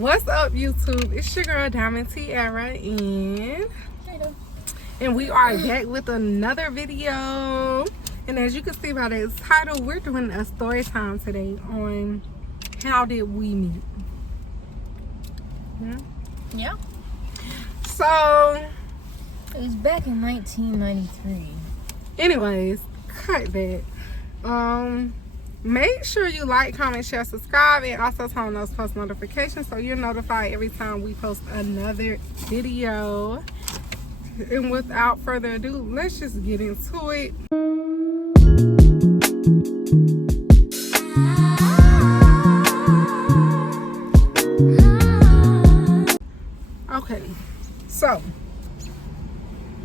What's up, YouTube? It's your girl Diamond Tiara and we are back with another video. And as you can see by the title, we're doing a story time today on how did we meet. Yeah. So it was back in 1993. Anyways, cut that. Make sure you like, comment, share, subscribe, and also turn on those post notifications so you're notified every time we post another video. And without further ado, let's just get into it. Okay, so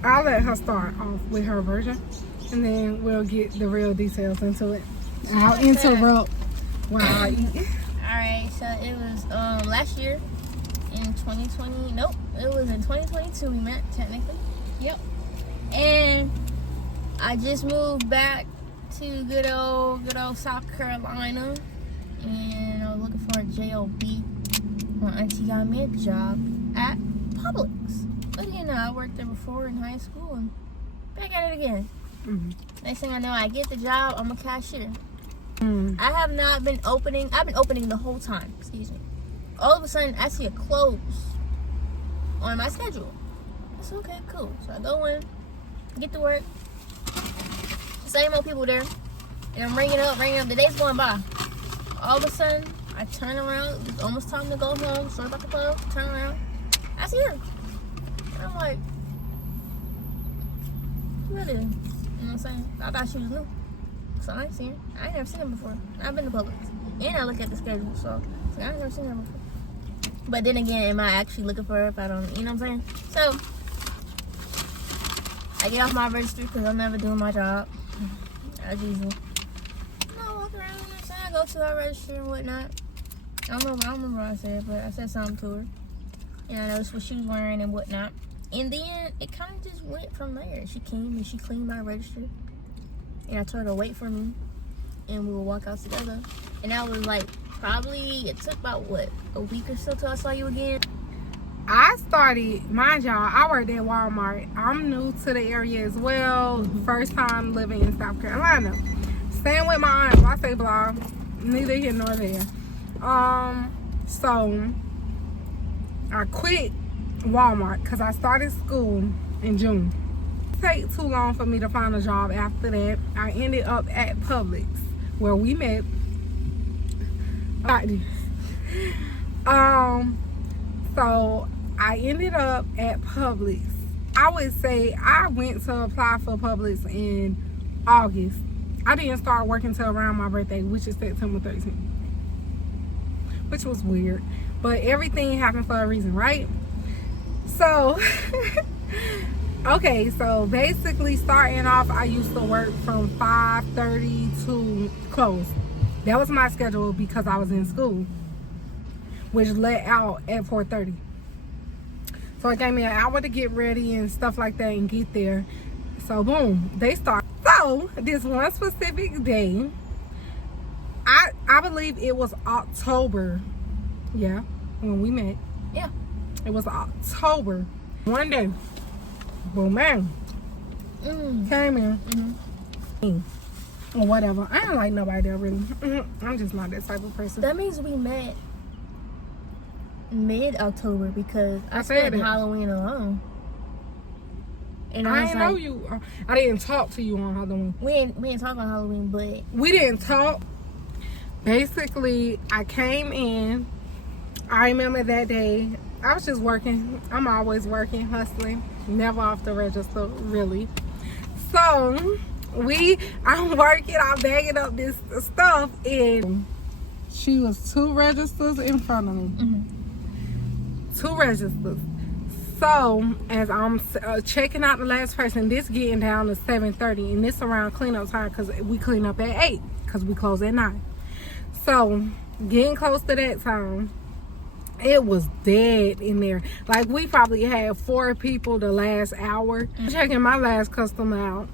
I'll let her start off with her version, and then we'll get the real details into it. I'll interrupt while I eat. Alright, so it was last year in 2020. Nope, it was in 2022 we met, technically. Yep. And I just moved back to good old South Carolina, and I was looking for a job. My auntie got me a job at Publix. But you know, I worked there before in high school and back at it again. Next thing I know, I get the job, I'm a cashier. I have not been opening. I've been opening the whole time. Excuse me. All of a sudden, I see a close on my schedule. That's okay, cool. So I go in, get to work. Same old people there, and I'm ringing up. The day's going by. All of a sudden, I turn around. It's almost time to go home. Sorry about the close. Turn around. I see her, and I'm like, "Who that is?" You know what I'm saying? I thought she was new. So I ain't seen her. I ain't never seen her before. I've been to Publix. And I look at the schedule, so I ain't never seen her before. But then again, am I actually looking for her if I don't, you know what I'm saying? So, I get off my register because I'm never doing my job, as usual. And I walk around, you know what I'm saying? I go to her register and whatnot. I don't remember what I said, but I said something to her. And I noticed what she was wearing and whatnot. And then, it kind of just went from there. She came and she cleaned my register. And I told her to wait for me, and we would walk out together. And that was like, probably, it took about, what, a week or so till I saw you again? I started, mind y'all, I worked at Walmart. I'm new to the area as well. First time living in South Carolina. Staying with my aunt, I say blah, neither here nor there. So, I quit Walmart because I started school in June. Take too long for me to find a job after that. I ended up at Publix where we met. So I ended up at Publix. I would say I went to apply for Publix in August. I didn't start working till around my birthday, which is September 13th, which was weird, but everything happened for a reason, right? So okay, so basically starting off, I used to work from 5:30 to close. That was my schedule because I was in school, which let out at 4:30. So it gave me an hour to get ready and stuff like that and get there. So boom, they start. So this one specific day, I believe it was October. Yeah, when we met. Yeah. It was October. One day. Boom, man. Came in. Or whatever. I don't like nobody there, really. I'm just not that type of person. That means we met mid-October because I spent Halloween alone. And I didn't know you. I didn't talk to you on Halloween. We didn't talk on Halloween, but we didn't talk. Basically, I came in. I remember that day. I was just working. I'm always working, hustling. Never off the register, really. So, I'm working, I'm bagging up this stuff, and she was 2 registers in front of me. 2 registers. So, as I'm checking out the last person, this getting down to 7:30, and this around cleanup time because we clean up at 8 because we close at 9. So, getting close to that time, it was dead in there. Like, we probably had 4 people the last hour. Checking my last customer out,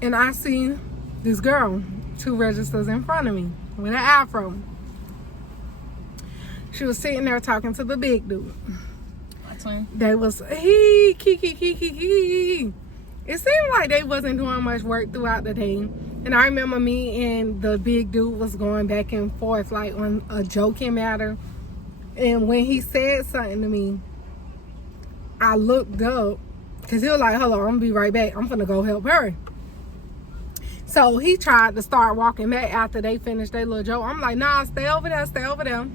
and I see this girl 2 registers in front of me with an afro. She was sitting there talking to the big dude. My twin. They was he. It seemed like they wasn't doing much work throughout the day. And I remember me and the big dude was going back and forth like on a joking matter. And when he said something to me, I looked up because he was like, hold on, I'm gonna be right back. I'm gonna go help her. So he tried to start walking back after they finished their little joke. I'm like, nah, stay over there, stay over there.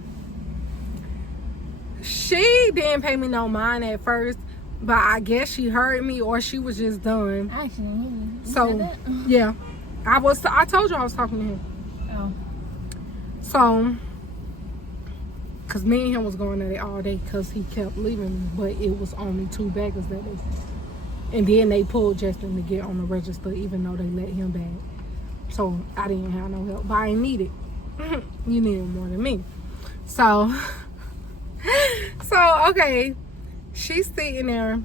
She didn't pay me no mind at first, but I guess she heard me or she was just done. I actually didn't hear you. You So said that? yeah, I told you I was talking to him. Oh. So, cause me and him was going at it all day, cause he kept leaving me, but it was only 2 baggers that day. And then they pulled Justin to get on the register, even though they let him back. So I didn't have no help, but I ain't need it. You need it more than me. So okay, she's sitting there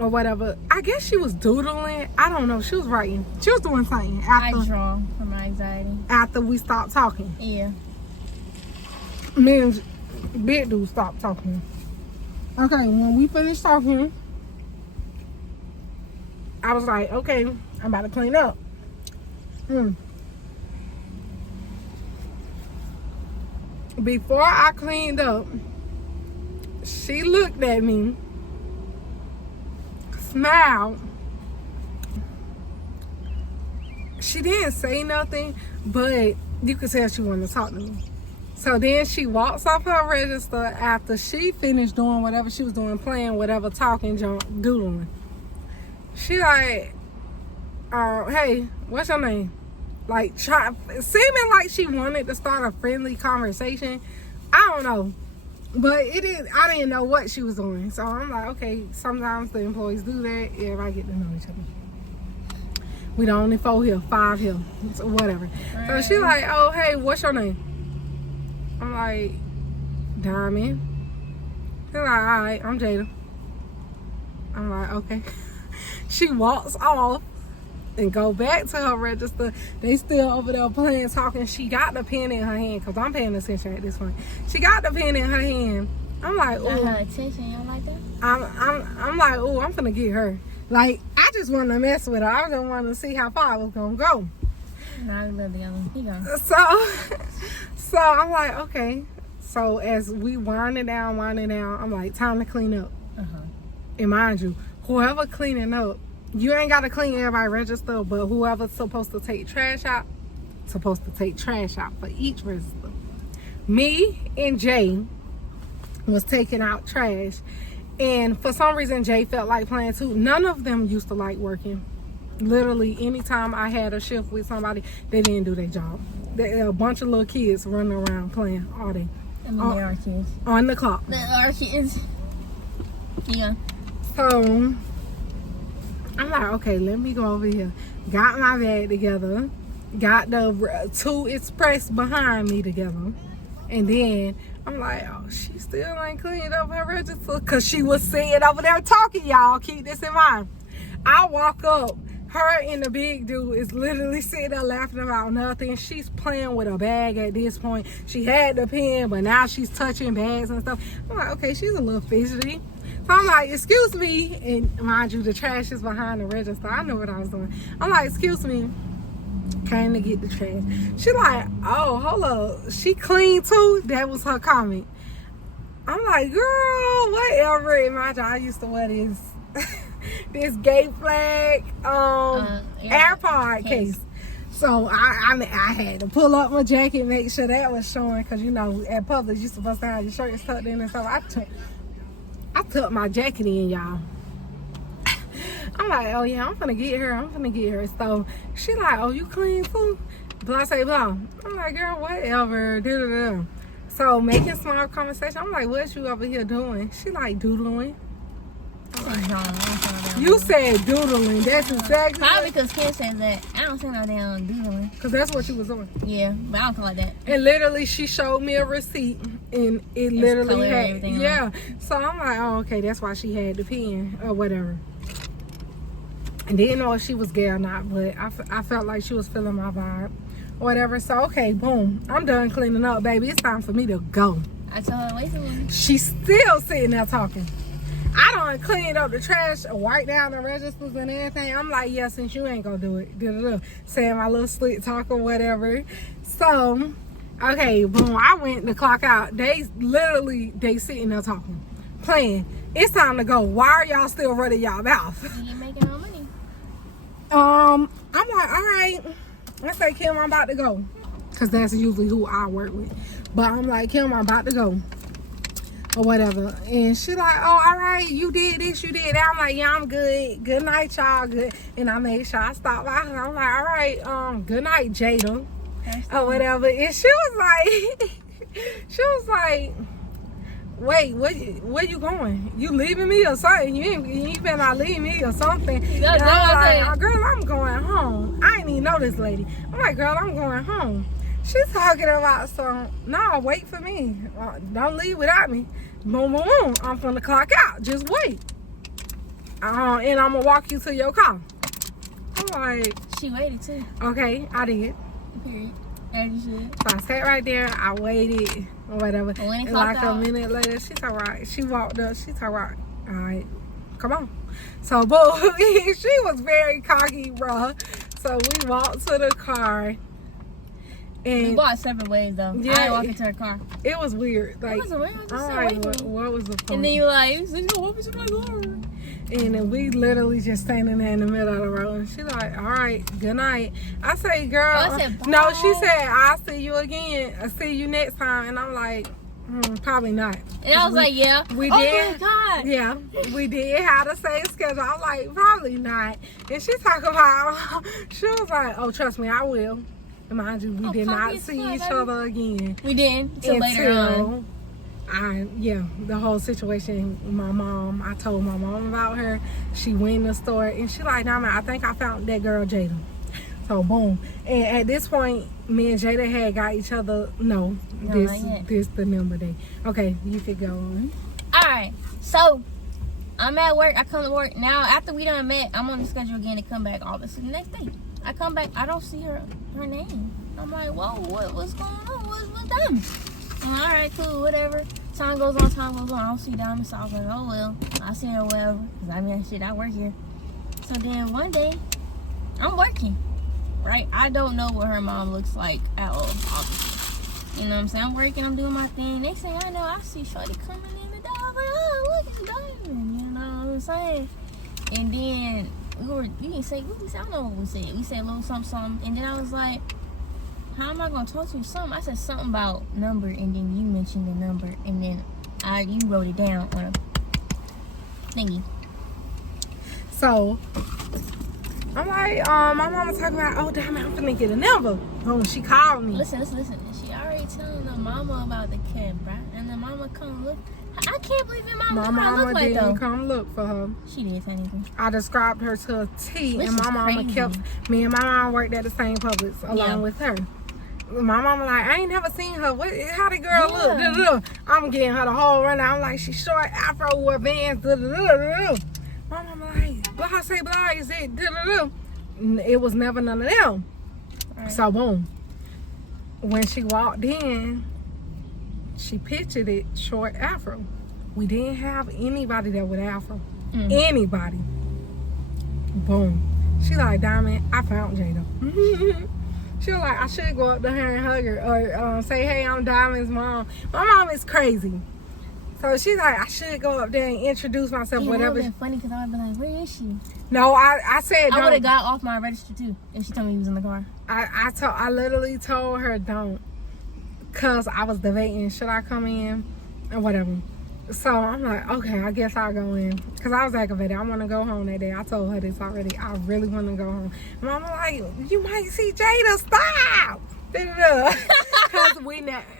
or whatever. I guess she was doodling. I don't know. She was writing. She was doing something I draw for my anxiety. after we stopped talking. Yeah. Me and big dude stopped talking. Okay, when we finished talking, I was like, okay, I'm about to clean up. Before I cleaned up, she looked at me, smiled. She didn't say nothing, but you could tell she wanted to talk to me. So then she walks off her register after she finished doing whatever she was doing, playing whatever, talking, junk, doodling. She like, hey, what's your name? Like, seeming like she wanted to start a friendly conversation. I don't know. But I didn't know what she was doing. So I'm like, okay, sometimes the employees do that. Everybody get to know each other. We the only 4 here, 5 here, so whatever. So she like, oh, hey, what's your name? I'm like, Diamond. She's like, all right, I'm Jada. I'm like, okay. She walks off and go back to her register. They still over there playing, talking. She got the pen in her hand, because I'm paying attention at this point. She got the pen in her hand. I'm like, ooh. Her attention, you don't like that? I'm like, ooh, I'm finna get her. Like, I just wanted to mess with her. I just wanted to see how far I was gonna go. Nah, we live together. He gone. So I'm like, okay. So as we winding down, I'm like, time to clean up. And mind you, whoever cleaning up, you ain't got to clean everybody register, but whoever's supposed to take trash out for each register. Me and Jay was taking out trash, and for some reason Jay felt like playing too. None of them used to like working. Literally, anytime I had a shift with somebody, they didn't do their job. A bunch of little kids running around playing all day. I mean, there are kids. On the clock. There are kids. Yeah. So I'm like, okay, let me go over here. Got my bag together. Got the 2 express behind me together. And then I'm like, oh, she still ain't cleaned up her register. Because she was sitting over there talking, y'all. Keep this in mind. I walk up. Her and the big dude is literally sitting there laughing about nothing. She's playing with a bag at this point. She had the pen, but now she's touching bags and stuff. I'm like, okay, she's a little fidgety. So I'm like, excuse me. And mind you, the trash is behind the register. I know what I was doing. I'm like, excuse me. Came to get the trash. She like, oh, hold up. She clean too? That was her comment. I'm like, girl, whatever. And mind you, I used to wear this this gay flag AirPod case. So I had to pull up my jacket and make sure that was showing, because you know at Publix you're supposed to have your shirts tucked in and stuff. I tucked my jacket in, y'all. I'm like, oh yeah, I'm gonna get her. So she like, oh, you clean too? Blah, say blah. I'm like, girl, whatever. Da-da-da. So making small conversation. I'm like, what you over here doing? She like doodling. You said doodling. That's exactly. Probably because Kim said that. I don't say no damn doodling. Because that's what you was doing. Yeah, but I don't feel like that. And literally, she showed me a receipt, and it literally had, yeah. So I'm like, oh, okay, that's why she had the pen or whatever. And didn't know if she was gay or not, but I felt like she was feeling my vibe or whatever. So okay, boom, I'm done cleaning up, baby. It's time for me to go. I told her to wait for me. She's still sitting there talking. I done cleaned up the trash, wiped down the registers and everything. I'm like, yeah, since you ain't gonna do it. Da-da-da. Saying my little slick talk or whatever. So, okay, boom, I went to clock out. They sitting there talking, playing. It's time to go. Why are y'all still running y'all mouth? You ain't making no money. I'm like, all right. I say, Kim, I'm about to go. Because that's usually who I work with. But I'm like, Kim, I'm about to go. Or whatever. And she like, oh, all right, you did this, you did that. I'm like, yeah, I'm good. Good night, y'all. Good. And I made sure I stopped by her. I'm like, all right, good night, Jada. Or whatever. And she was like, wait, where you going? You leaving me or something? You better not leave me or something. And I'm like, oh, girl, I'm going home. I ain't even know this lady. I'm like, girl, I'm going home. She's talking about some, no, wait for me. Don't leave without me. Boom, boom, boom. I'm from the clock out. Just wait. And I'm going to walk you to your car. I'm like, she waited too. Okay, I did. Period. As you should. So I sat right there. I waited or whatever. And like a minute later, she's all right. She walked up. She's all right. All right. Come on. So, boom. She was very cocky, bro. So we walked to the car. And we walked separate ways though. Yeah, I didn't walk into her car. It was weird. Like, it was weird. What was the point? And then you were like, you said, "What was my car?" And then we literally just standing there in the middle of the road. And she like, all right, good night. I say, girl. I said, bye. No, she said, I'll see you again. I'll see you next time. And I'm like, probably not. And I was like, yeah. We oh did. My God. Yeah, we did have the same schedule. I'm like, probably not. And she talking about, she was like, oh, trust me, I will. And mind you, we did not see each other again. We didn't until later on. The whole situation with my mom. I told my mom about her. She went in the store and she like, nah, man, I think I found that girl Jada. So boom. And at this point, me and Jada had got each other. No, this the number day. Okay, you could go on. All right. So I'm at work. I come to work now. After we done met, I'm on the schedule again to come back. Obviously, the next day. I come back, I don't see her name. I'm like, whoa, what's going on? What's Diamond? I'm like, all right, cool, whatever. Time goes on. I don't see Diamond, so I was like, oh well, I'll see her whatever. Cause I mean, shit, I work here. So then one day, I'm working, right? I don't know what her mom looks like at all, obviously. You know what I'm saying? I'm working, I'm doing my thing. Next thing I know, I see Shorty coming in the door. I was like, oh, look, it's Diamond. You know what I'm saying? And then I don't know what we said. We said a little something, and then I was like, how am I gonna talk to you? I said something about number, and then you mentioned the number, and then you wrote it down on a thingy. So I'm like, my mama talking about, oh damn it, I'm finna get a number. Oh, she called me. Listen. And she already telling the mama about the kid, right? And the mama come look. I can't believe your mama. My mama like, didn't though. come look for her. She did technically. I described her to a T, Which and my mama crazy. kept me and my mom worked at the same Publix along with her. My mama like, I ain't never seen her. How the girl look? Da-da-da. I'm getting her the whole rundown. I'm like, she short, afro, with Vans. Da-da-da-da-da. My mama like, blah, say blah, is it? Da-da-da. It was never none of them. Right. So boom, when she walked in, she pictured it short afro. We didn't have anybody there with afro. Anybody. Boom. She like, Diamond, I found Jada. She was like, I should go up to her and hug her or say, hey, I'm Diamond's mom. My mom is crazy. So she's like, I should go up there and introduce myself, whatever. It would have been funny because I would have been like, where is she? No, I said don't. I would have got off my register too if she told me he was in the car. I literally told her don't. Because I was debating, should I come in or whatever. So I'm like, okay, I guess I'll go in. Because I was aggravated. I want to go home that day. I told her this already. I really want to go home. And Mama like, you might see Jada. Stop. Because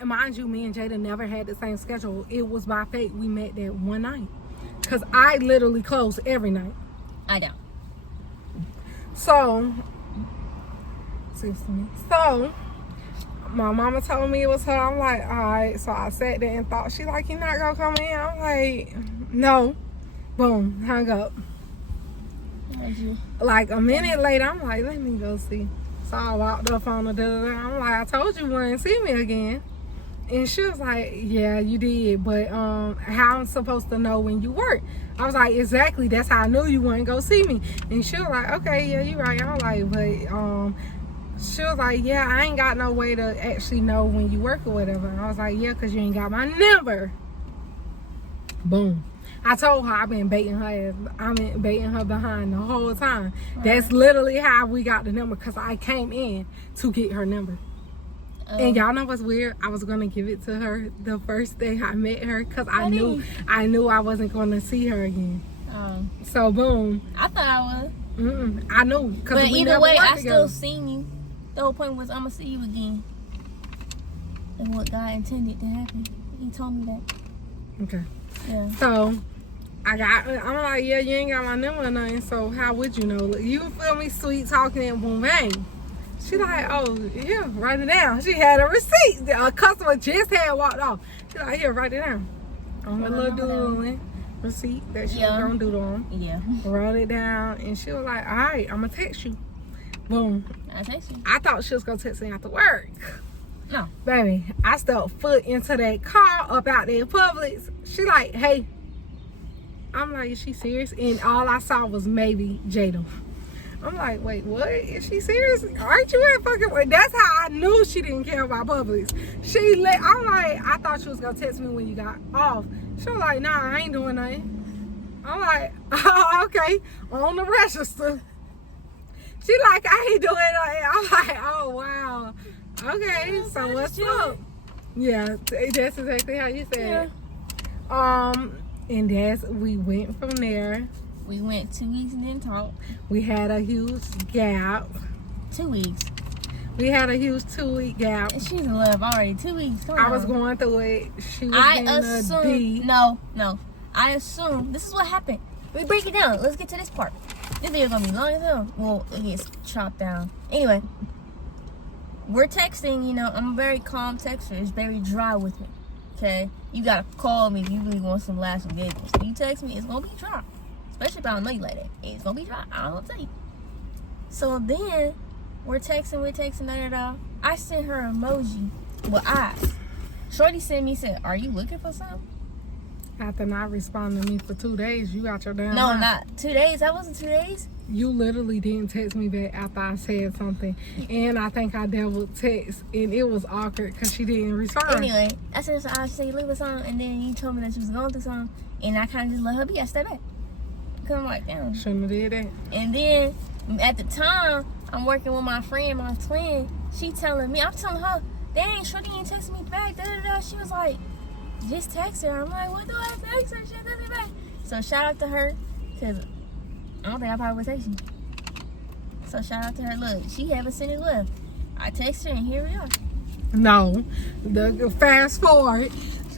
mind you, me and Jada never had the same schedule. It was by fate we met that one night. Because I literally close every night. I don't. So, excuse me. So, my mama told me it was her. I'm like, all right. So I sat there and thought, she like, you not gonna come in? I'm like, no. Boom, hung up. Like a minute later, I'm like, let me go see. So I walked up on her. I'm like, I told you you wouldn't see me again. And she was like, yeah, you did, but how I'm supposed to know when you work? I was like, exactly, that's how I knew you wouldn't go see me. And she was like, okay, yeah, you're right. I was like, but she was like, yeah, I ain't got no way to actually know when you work or whatever. And I was like, yeah, because you ain't got my number. Boom. I told her I've been baiting her ass. I've been baiting her behind the whole time. Right. That's literally how we got the number, because I came in to get her number. And y'all know what's weird? I was gonna give it to her the first day I met her, because I knew I wasn't gonna see her again. So boom. I thought I was. I knew. But either way, I still seen you. The whole point was I'm gonna see you again. And what God intended to happen. He told me that. Okay. Yeah. So I'm like, yeah, you ain't got my number or nothing, so how would you know? You feel me, sweet talking and boom bang. She like, oh, yeah, write it down. She had a receipt. A customer just had walked off. She like, here, write it down. On her little doodling receipt that she was gonna doodle on. Yeah. Wrote it down, and she was like, all right, I'm gonna text you. Boom. I text you. I thought she was gonna text me after work. No. Baby, I stepped foot into that car up out there in Publix. She like, hey. I'm like, is she serious? And all I saw was maybe Jada. I'm like, wait, what? Is she serious? Aren't you at fucking work? That's how I knew she didn't care about Publix. I'm like, I thought she was gonna text me when you got off. She was like, nah, I ain't doing nothing. I'm like, oh, okay, on the register. She like, I ain't doing nothing. I'm like, oh wow. Okay, so what's up? Yeah, that's exactly how you said it. And we went from there. We went 2 weeks and didn't talk. We had a huge gap. 2 weeks. We had a huge 2-week gap. And she's in love already. 2 weeks. Come on. I was going through it. She was being a D. No. I assume this is what happened. We break it down. Let's get to this part. This video gonna be long as hell. Well, it gets chopped down. Anyway, we're texting. You know, I'm a very calm texter. It's very dry with me. Okay, you gotta call me if you really want some laughs and giggles. If you text me, it's gonna be dry. Especially if I don't know you like that. It's gonna be dry. I don't tell you. So then, we're texting, da-da-da. I sent her an emoji with eyes. Shorty sent me, said, are you looking for something? After not responding to me for 2 days, you got your damn No, mind. not 2 days. That wasn't 2 days. You literally didn't text me back after I said something. And I think I double text, and it was awkward because she didn't respond. Anyway, I said, so I said, leave a song, and then you told me that she was going through something, and I kind of just let her be. I stepped back. Because I'm like, damn. Shouldn't have did that. And then, at the time, I'm working with my friend, my twin. She telling me, I'm telling her, dang, Shorty ain't texting me back, da-da-da. She was like, just text her. I'm like, what do I text her? She texted me back. So, shout out to her, because I don't think I probably would text you. So shout out to her. Look, she haven't sent it left. I text her and here we are. No. The fast forward,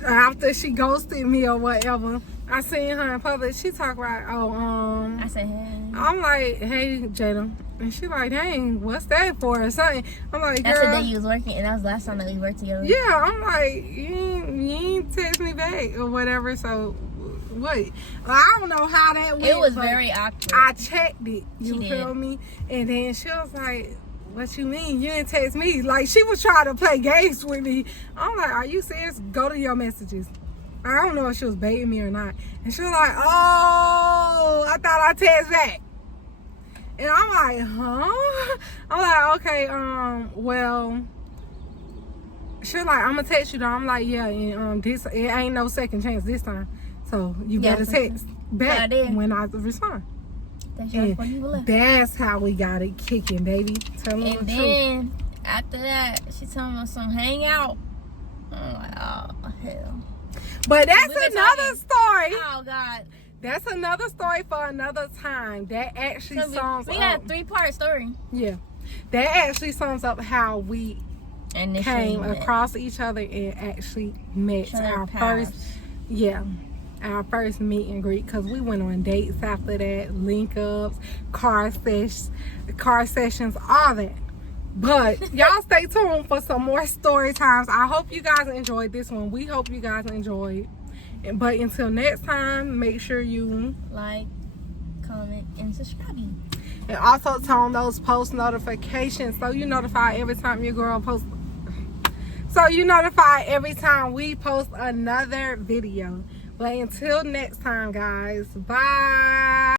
after she ghosted me or whatever, I seen her in public. She talk about, I said, hey. I'm like, hey, Jada. And she like, dang, what's that for or something? I'm like, girl. That's the day you was working, and that was the last time that we worked together. Yeah, I'm like, you ain't text me back or whatever, so what? I don't know how that went. It was very awkward. I checked it, you feel me? And then she was like, what you mean? You didn't text me. Like, she was trying to play games with me. I'm like, are you serious? Go to your messages. I don't know if she was baiting me or not. And she was like, oh, I thought I text back. And I'm like, huh? I'm like, okay, well, she was like, I'm gonna text you though. I'm like, yeah, and it ain't no second chance this time. So you better text back when I respond. That's how we got it kicking, baby. Tell me the truth. And then after that, she told me some hang out. I'm like, oh hell. But that's another story. Oh God. That's another story for another time. That actually sums up. We got a 3-part story. Yeah. That actually sums up how we came across each other and actually met our first meet and greet, because we went on dates after that, link ups, car sessions, all that. But y'all stay tuned for some more story times. I hope you guys enjoyed this one. We hope you guys enjoyed. But until next time, make sure you like, comment, and subscribe. And also turn on those post notifications so you notify every time your girl posts. So so you notified every time we post another video. But until next time, guys, bye.